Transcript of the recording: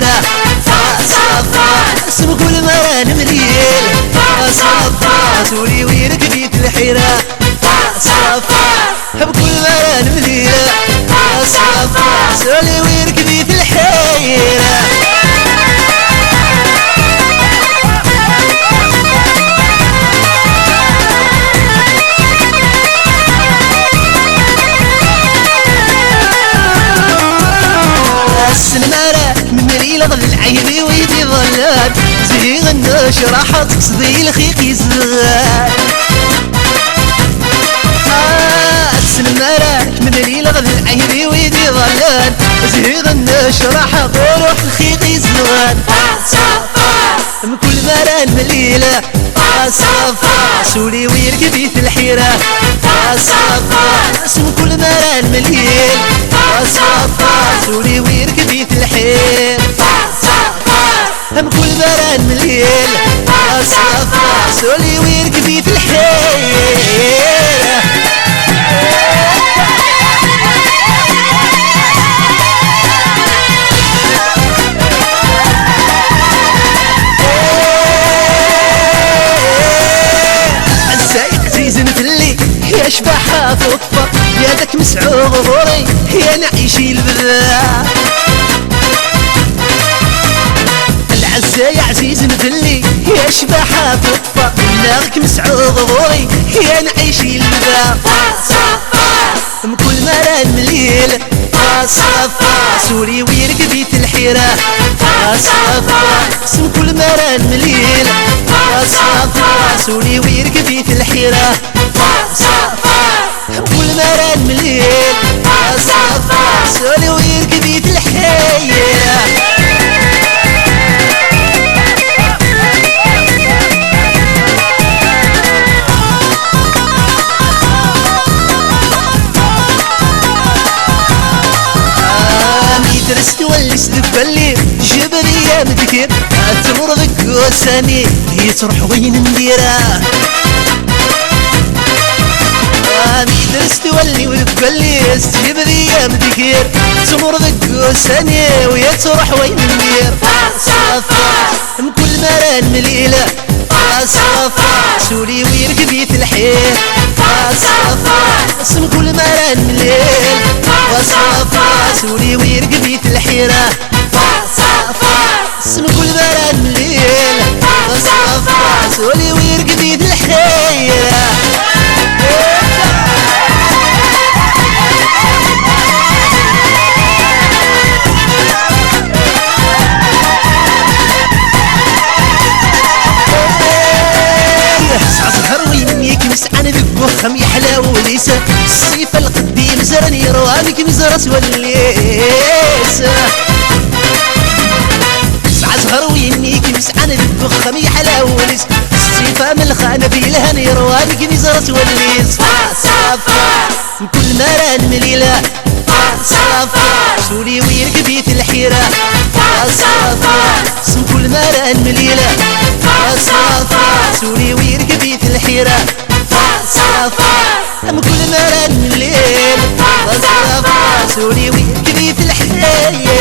الحيرة صفا اسم كل مران مليل صفا سولي ويركبي في الحيرة صفا بكل مران مليل صفا سولي ويركبي في الحيرة السنمارة من مليلة ظل العيبي ويدي ظلات زهيغ النشر راحت تصدي الخيق يزغال السنمارة من مليلة ظل العيبي ويدي ظلات زهيغ النشر راحت وروح الخيق يزغال من كل مران مليلة صفا سولي ويركبي في الحيرة صفا اسم كل مران مليل صفا سولي ويركبي في الحير هم كل مران مليل صفا سولي ويركبي في الحير اشباحها فوفا يا ذاك مسعوغ غوري يا نعيشي البذا العزة يا عزيز مدلي يا اشباحها فوفا ناغك مسعوغ غوري يا نعيشي البذا من كل مران مليل صفا سولي ويركبي في الحيرة صفا اسم كل مران مليل صفا سولي ويركبي في الحيرة كل مران مليل صفا سولي ويركبي في الحيرة درست ولس دبلي جبرية مذكر تمر ذك وساني هي تروح وين نديرها درست ولي ودبلي جبرية مذكر تمر ذك وساني ويا تروح وين ندير صفا من كل مران مليلة صفا سولي ويركبي في الحير صفا اسم كل مران مليل صفا سولي ويركبي في الحيرة صفا اسم كل مران مليل صفا سولي ويركبي في الحيرة مسعان بوخم يحلى وليسة الصيف القديم زرني روانك مزرس والليس سعى زهر وينيك مسعان بوخم يحلى وليسة الصيف ملخانة في الهني روانك مزرس والليس صفا كل مران مليلة صفا سولي ويركبي في الحيرة صفا اسم كل مران مليلة صفا سولي ويركبي في الحيرة صفا هم كل مران مليل صفا سولي ويركبي في الحيرة